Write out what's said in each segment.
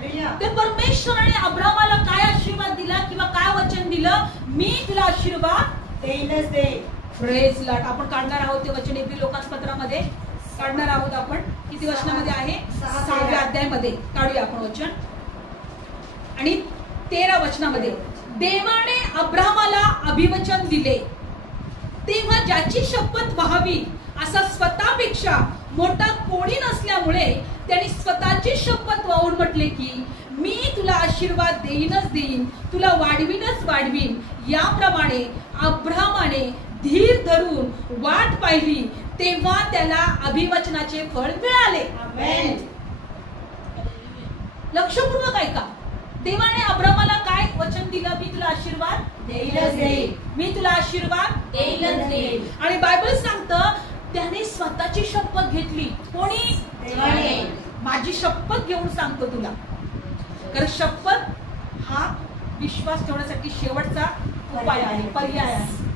ते परमेश्वराने अब्रामाला काय आशीर्वाद दिला किंवा काय वचन दिलं? मी तुला आशीर्वाद देईनच देईन. Praise Lord. आपण काढणार आहोत ते वचन इब्री लोकांपत्रामध्ये काढणार आहोत. आपण किती वचनामध्ये आहे? 6व्या अध्यायामध्ये काढूया आपण वचन. आणि 13 वचनामध्ये देवाने अब्रामाला अभिवचन दिले तेव्हा ज्याची शपथ व्हावी असा स्वतःपेक्षा मोठा कोणी नसल्यामुळे त्यांनी स्वतःची शपथ वाहून म्हटले की मी तुला आशीर्वाद देईनच देईन, तुला वाढवीनच वाढवीन. याप्रमाणे अब्रामाने धीर धरून वाट पाहिली तेव्हा त्याला अभिवचनाचे फळ मिळाले. लक्षपूर्वक ऐका. देवाने अब्रामाला काय वचन दिलं? मी तुला आशीर्वाद देईनच देईन, मी तुला आशीर्वाद देईनच देईन. आणि बायबल सांगतं त्याने स्वतःची शपथ घेतली. कोणी? देवाने. माझी शपथ घेऊन सांगतो तुला, कारण शपथ हा विश्वास ठेवण्यासाठी शेवटचा उपाय आहे, पर्याय आहे.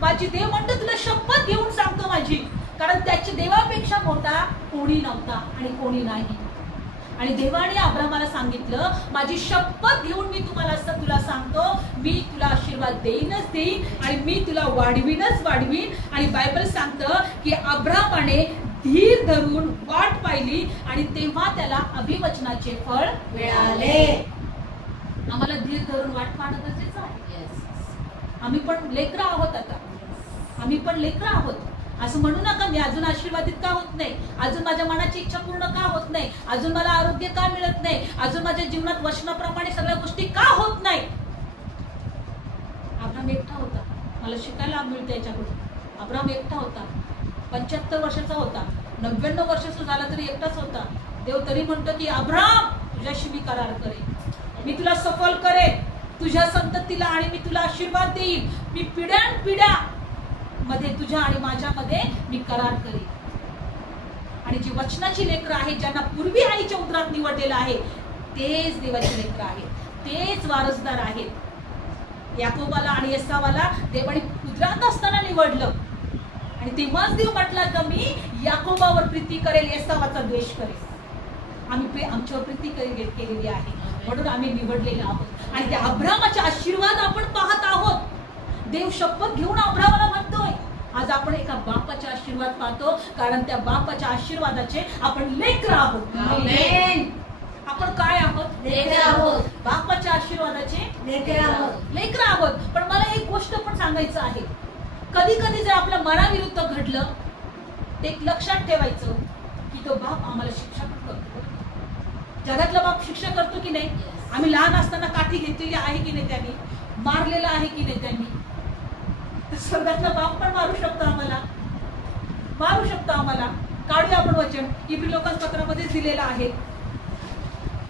माझी देव म्हणतो तुला शपथ घेऊन सांगतो माझी, कारण त्याची देवापेक्षा मोठा कोणी नव्हता आणि कोणी नाही. आणि देवाने अब्रामाला सांगितलं माझी शपथ घेऊन मी तुम्हाला असं तुला सांगतो, मी तुला आशीर्वाद देईनच देईन आणि मी तुला वाढवीनच वाढवीन. आणि बायबल सांगतं की अब्रामाने धीर धरून वाट पाहिली आणि तेव्हा त्याला अभिवचनाचे फळ मिळाले. आम्हाला धीर धरून वाट पाहणं गरजेचं आहे. आम्ही पण लेकरं आहोत. आता आम्ही पण लेकरं आहोत. असं म्हणू नका मी अजून आशीर्वादित का होत नाही, अजून माझ्या मनाची इच्छा पूर्ण का होत नाही, अजून मला आरोग्य का मिळत नाही, अजून माझ्या जीवनात वचनाप्रमाणे सगळ्या गोष्टी का होत नाही. अब्राम एकटा होता. मला शिकायला मिळतं याच्याकडून. अब्राम एकटा होता. 75 वर्षाचा होता. 99 वर्षाचा झाला तरी एकटाच होता. देव तरी म्हणतो की अब्राम तुझ्याशी मी करार करेन, मी तुला सफल करेन, तुझ्या संततीला आणि मी तुला आशीर्वाद देईन, मी पिढ्यानपिढ्या मध्ये तुझ्या आणि माझ्यामध्ये मी करार करेन. आणि जी वचनाची लेकरं आहेत ज्यांना पूर्वी आईच्या उदरात निवडलेलं आहे तेच देवाची लेकरं आहेत, तेच वारसदार आहेत. याकोबाला आणि एसावाला देवाने उदरात असताना निवडलं आणि तेव्हाच देव म्हटला का मी याकोबावर प्रीती करेल, एसावाचा द्वेष करेल. आम्ही आमच्यावर प्रीती केलेली आहे म्हणून आम्ही निवडलेले आहोत. आणि त्या अब्रामाचे आशीर्वाद आपण पाहत आहोत. देव शपथ घेऊन अब्रामाला म्हणतोय. आज आपण एका बापाचे आशीर्वाद पाहतो, कारण त्या बापाच्या आशीर्वादाचे आपण लेकरं आहोत. आपण काय आहोत? लेकरं आहोत. बापाच्या आशीर्वादाचे लेकरं आहोत. पण मला एक गोष्ट पण सांगायचं आहे. कधी कधी जर आपल्या मनाविरुद्ध घडलं ते एक लक्षात ठेवायचं की तो बाप आम्हाला शिक्षा पण करतो. जगातला बाप शिक्षा करतो की नाही? आम्ही लहान असताना काठी घेतलेली आहे की नाही, त्यांनी मारलेलं आहे की नाही, त्यांनी स्वर्गातला बाप पण मारू शकतो आम्हाला, मारू शकतो आम्हाला. काढूया आपण वचन. इब्री लोकांपत्रामध्ये दिलेलं आहे.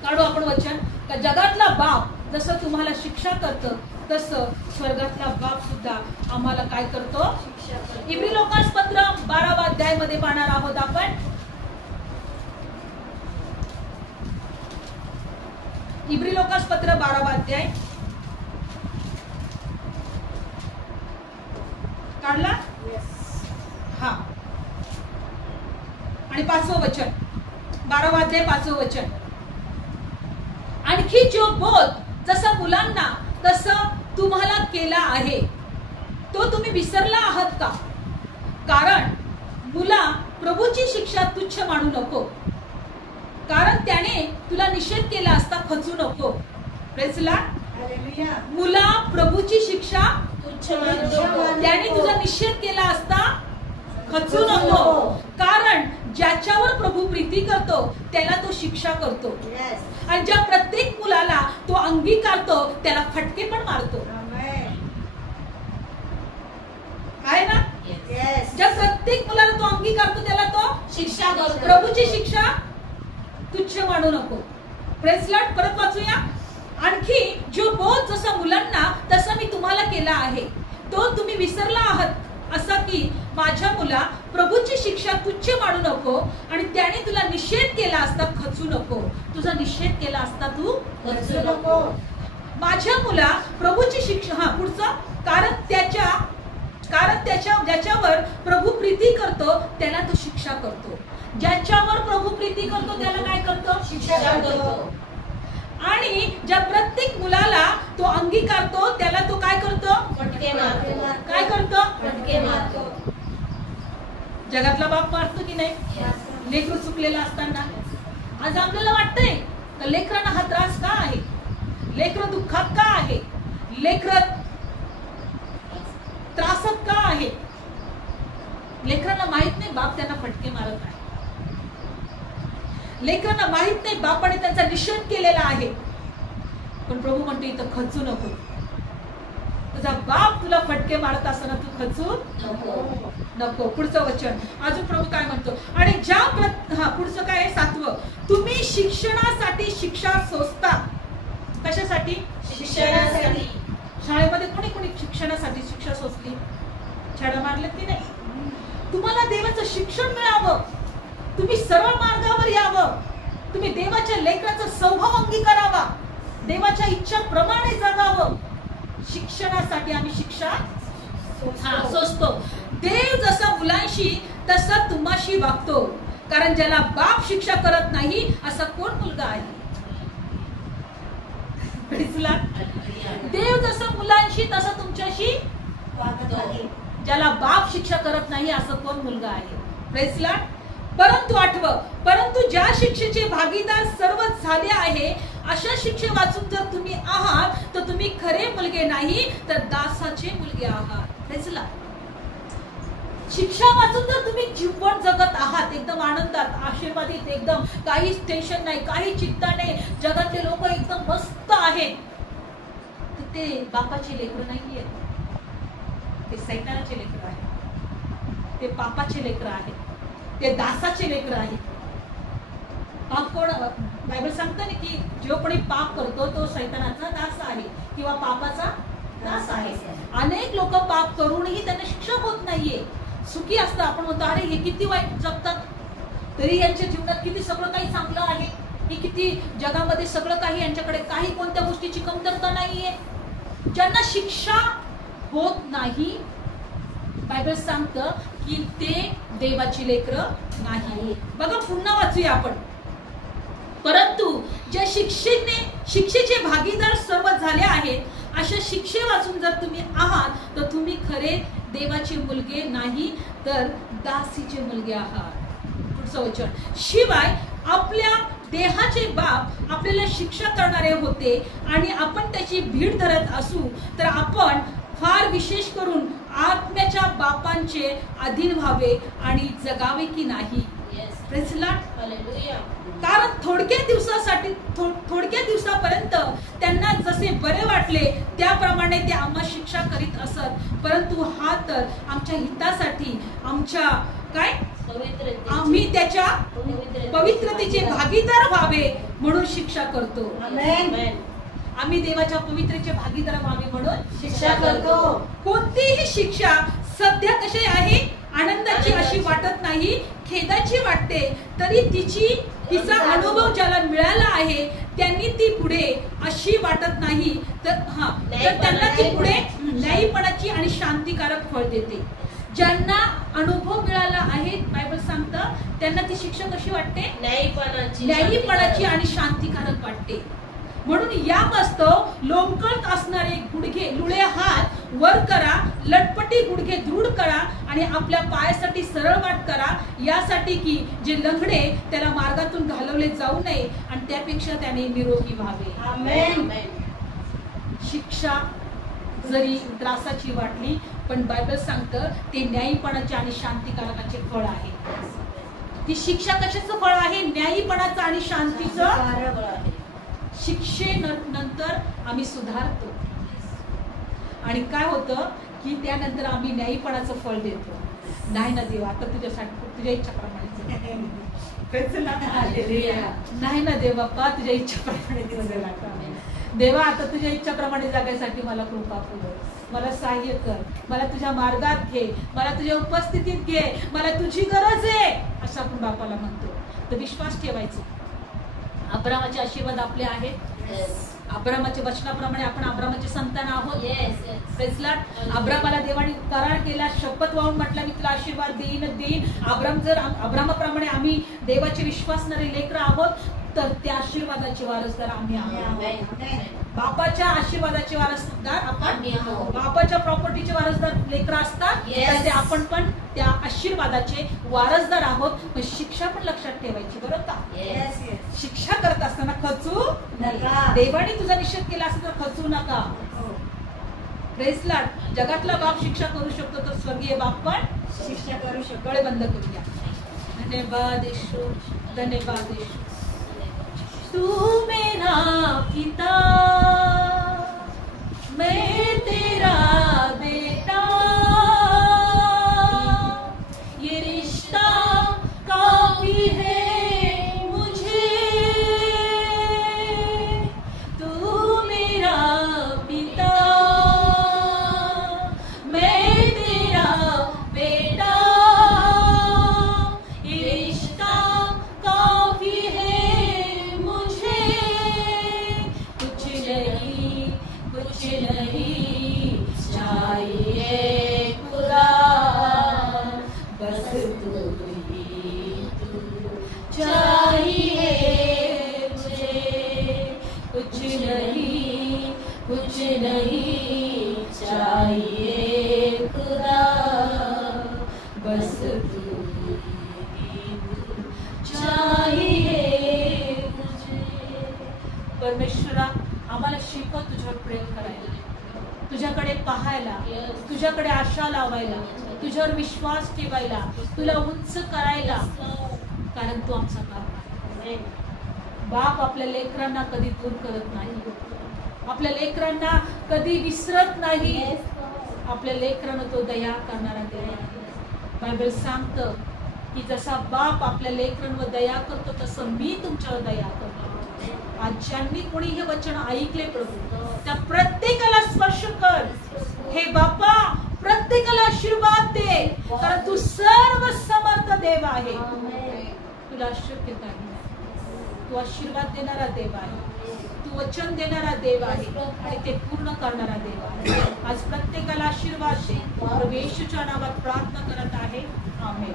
काढू आपण वचन. का जगातला बाप जसं तुम्हाला शिक्षा करतो तसं स्वर्गातला बाप सुद्धा आम्हाला काय करतो? शिक्षा करतो. इब्री लोकांपत्र 12व्या अध्यायामध्ये पाहणार आहोत आपण. इब्री लोकांपत्र 12वा अध्याय काढला? हा. आणि 5वं वचन, 12वा अध्याय 5वं वचन. आणखी जो बोध जसा मुलांना तसं तुम्हाला केला आहे तो तुम्ही विसरला आहात का? कारण मुला प्रभूची शिक्षा तुच्छ मानू नको, कारण त्याने तुला निषेध केला असता खचू नको. Praise Lord. मुला प्रभूची शिक्षा त्याने तुझा निषेध केला असता खचू नको, कारण ज्याच्यावर प्रभू प्रीती करतो त्याला तो शिक्षा करतो आणि ज्या प्रत्येक मुलाला तो अंगीकारतो त्याला फटके पण मारतो. आहे ना? ज्या प्रत्येक मुलाला तो अंगीकारतो त्याला तो शिक्षा करतो. प्रभूची शिक्षा तुच्छ मानू नको. Praise Lord. परत वाचूया. आणखी जो बोध जसा मुलांना तसा मी तुम्हाला केला आहे तो तुम्ही विसरला आहात असा की माझ्या मुला प्रभूची शिक्षा तुच्छ मानू नको आणि त्याने तुला निषेध केला असता खचू नको. तुझा निषेध केला असता तू खचू नको. माझ्या मुला प्रभूची शिक्षा. हा पुढचं. कारण त्याच्या ज्याच्यावर प्रभू प्रीती करतो त्याला तो शिक्षा करतो. ज्याच्यावर प्रभू प्रीती करतो त्याला काय करतो? शिक्षा करतो. आणि ज्या प्रत्येक मुलाला तो अंगीकारतो त्याला तो काय करतो? फटके मारतो. काय करतो? फटके मारतो. जगातला बाप मारतो की नाही? लेकरू चुकलेलं असताना आज आपल्याला वाटतंय तर लेकरांना हा त्रास का आहे? लेकरं दुःखात का आहे? लेकरं त्रासात का आहे? लेकरांना माहित नाही बाप त्यांना फटके मारत आहे. लेकरांना माहित नाही बापाने त्यांचा निषेध केलेला आहे. पण प्रभू म्हणतो इथं खचू नको. तुझा बाप तुला फटके मारत असताना तू खचू नको. पुढचं वचन अजून प्रभू काय म्हणतो? आणि ज्या पुढचं काय आहे? 7वं, तुम्ही शिक्षणासाठी शिक्षा सोसता. कशासाठी? शिक्षणासाठी. शाळेमध्ये कोणी कोणी शिक्षणासाठी शिक्षा सोसली? छाडा मारलेत की नाही? तुम्हाला देवाचं शिक्षण मिळावं, तुम्ही सरळ मार्गावर यावं, तुम्ही देवाच्या लेकराचा स्वभाव अंगीकारावा, देवाच्या इच्छाप्रमाणे जगावं. शिक्षणासाठी आम्ही शिक्षा सोसतो. देव जसा मुलांशी तसा तुम्हाशी वागतो, कारण ज्याला बाप शिक्षा करत नाही असा कोण मुलगा आहे? देव जसा मुलांशी तसा तुमच्याशी वागतो. ज्याला बाप शिक्षा करत नाही असं कोण मुलगा आहे? Praise Lord. परंतु 8वं, परंतु ज्या शिक्षेचे भागीदार सर्व झाले आहे अशा शिक्षे वाचून जर तुम्ही आहात तर तुम्ही खरे मुलगे नाही तर दासाचे मुलगे आहात. Praise Lord. शिक्षा वाचून जर तुम्ही जीवन जगत आहात एकदम आनंदात, आशीर्वादित, एकदम काहीच टेन्शन नाही, काही चिंता नाही, जगातले लोक एकदम मस्त आहेत, तर ते बापाचे लेकरं नाहीये. ते सैतानाचे लेकरं आहेत, ते पापाचे लेकरं आहेत, ते दासाचे लेकरं आहेत. पाप कोण? बायबल सांगतं ना की जो कोणी पाप करतो तो सैतानाचा दास आहे किंवा पापाचा दास आहे. अनेक लोक पाप करूनही त्यांना शिक्षा होत नाहीये, सुखी असतं. आपण म्हणतो अरे हे किती वाईट जगतात, तरी यांच्या जीवनात किती सगळं काही चांगलं आहे, ही किती जगामध्ये सगळं काही, यांच्याकडे काही कोणत्या गोष्टीची कमतरता नाहीये. ज्यांना शिक्षा होत नाही, बायबल सांगतं की ते देवाची लेकरं नाही. बघा पुन्हा वाचूया आपण. परंतु ज्या शिक्षेचे भागीदार सर्व झाले आहेत अशा शिक्षे वाचून जर तुम्ही आहात तर तुम्ही खरे देवाचे मुलगे नाही तर दासीचे मुलगे आहात. पुढचं वचन, शिवाय आपल्या देहाचे बाप आपल्याला शिक्षा करणारे होते आणि आपण त्याची भीड धरत असू तर आपण फार विशेष करून आत्म्याच्या बापांचे अधीन व्हावे आणि जगावे की नाही. Praise Lord. कारण थोडक्या दिवसापर्यंत त्यांना जसे बरे वाटले त्याप्रमाणे ते आम्हा शिक्षा करीत असत, परंतु हा तर आमच्या हितासाठी, आमच्या काय, आम्ही त्याच्या पवित्रतेचे भागीदार व्हावे म्हणून शिक्षा करतो. आम्ही देवाच्या पवित्रतेचे भागीदार व्हावे म्हणून शिक्षा करतो. कोणतीही शिक्षा सध्या कशी आहे? आनंदाची अशी वाटत नाही, खेदाची वाटते. तरी तिचा अनुभव ज्याला मिळाला आहे त्यांनी ती पुढे अशी वाटत नाही तर त्यांना ती पुढे न्यायीपणाची आणि शांतिकारक फळ देते. ज्यांना अनुभव मिळाला आहे, बायबल सांगतं, त्यांना ती शिक्षा कशी वाटते? न्यायीपणाची आणि शांतिकारक वाटते. म्हणून या वास्तव लोंबकळत असणारे गुडघे, लुळे हात वर करा, लटपटी गुडघे दृढ करा आणि आपल्या पायासाठी सरळ वाट करा, यासाठी की जे लंगडे त्याला मार्गातून घालवले जाऊ नये आणि त्यापेक्षा त्याने निरोगी व्हावे. आमेन. शिक्षा जरी त्रासाची वाटली पण बायबल सांगतं ते न्यायीपणाचे आणि शांतिकारकाचे फळ आहे. ती शिक्षा कशाचं फळ आहे? न्यायीपणाचं आणि शांतीचं. शिक्षेनंतर आम्ही सुधारतो आणि काय होतं की त्यानंतर आम्ही न्यायीपणाचं फळ देतो. नाही ना देवा, आता तुझ्यासाठी, तुझ्या इच्छाप्रमाणे नाही ना देव बाप्पा, तुझ्या इच्छाप्रमाणे देवा, आता तुझ्या इच्छाप्रमाणे जगायसाठी मला कृपा कर, मला सहाय्य कर, मला तुझ्या मार्गात घे, मला तुझ्या उपस्थितीत घे, मला तुझी गरज आहे असं आपण बापाला म्हणतो. तर विश्वास ठेवायचा. अब्रामाचे आशीर्वाद आपले आहेत. अब्रामाच्या वचनाप्रमाणे आपण अब्रामाचे संतान आहोत. Praise Lord. अब्रामाला देवाने करार केला, शपथ वाहून म्हटलं मी तुला आशीर्वाद देईन. अब्रामाप्रमाणे आम्ही देवाचे विश्वासणारे लेकरं आहोत. तर त्या आशीर्वादाचे वारसदार आम्ही आहोत. आमेन. बापाच्या आशीर्वादाचे वारसदार आपण आम्ही आहोत. बापाच्या प्रॉपर्टीचे वारसदार लेकरं असतात, Yes. तसे आपण पण त्या आशीर्वादाचे वारसदार आहोत. पण शिक्षा पण लक्षात ठेवायची, बरोबर का? Yes, yes. शिक्षा करत असताना खचू नका. देवाने तुझा निषेध केला असेल तर खचू नका. हो. Press Lord. जगातला बाप शिक्षा करू शकतो तर स्वर्गीय बाप पण शिक्षा करू शकतो. डोळे बंद करूया. धन्यवाद येशू, धन्यवाद येशू. तू मेरा पिता, मैं तेरा बेटा, ये रिश्ता काफी है मुझे. तू मेरा पिता, मैं तेरा बेटा, ये रिश्ता काफी है मुझे. कुछ नहीं चाहिए खुदा, बस तू ही तू चाहिए मुझे. कुछ नहीं चाहिए खुदा, बस तू ही तू चाहिए मुझे. परमेश्वरा, आम्हाला शिकव तुझ्यावर प्रेम करायला, तुझ्याकडे पाहायला, तुझ्याकडे आशा लावायला, तुझ्यावर विश्वास ठेवायला, तुला उंच करायला, कारण तू आमचा बाप आहे. बाप आपल्या लेकरांना कधी दूर करत नाही, आपल्या लेकरांना कधी विसरत नाही. आपल्या लेकरांना तो दया करणारा देव आहे. बायबल सांगतं की जसा बाप आपल्या लेकरांवर दया करतो तसं मी तुमच्यावर दया करतो. आज ज्यांनी कोणी हे वचन ऐकले प्रभू, त्या प्रत्येकाला स्पर्श कर. हे बापा, प्रत्येकाला आशीर्वाद दे, कारण तू सर्व समर्थ देव आहे. तुला अशक्य काही नाही. तू आशीर्वाद देणारा देव आहे, तू वचन देणारा देव आहे आणि ते पूर्ण करणारा देव आहे. आज प्रत्येकाला आशीर्वाद दे. प्रभू येशूच्या नावात प्रार्थना करत आहे. आमेन.